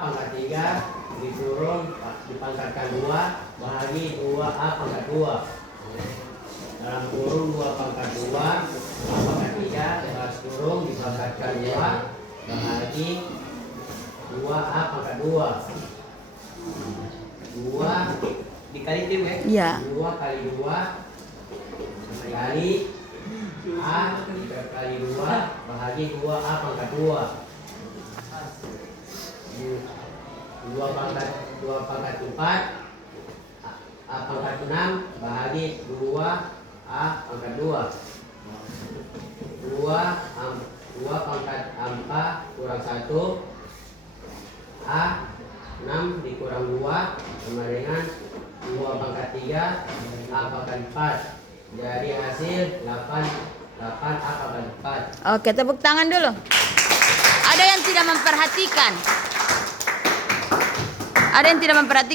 pangkat 3 diturun dipangkatkan 2 bahagi 2A pangkat 2 dalam kurung 2 pangkat 2 A pangkat 3 balas kurung dipangkatkan 2 bahagi 2A pangkat 2 dikali tim ya? Iya. 2 kali 2 kali A dikali 2 bahagi 2A pangkat 2 2 pangkat 4 A pangkat 6 bahagi 2A pangkat 2 2 pangkat 4 kurang 1 A 6 dikurang 2 sama dengan 2 pangkat 3 A pangkat 4. Jadi hasil 8 A pangkat 4. Oke, tepuk tangan dulu. Ada yang tidak memperhatikan? Ada yang tidak memperhatikan?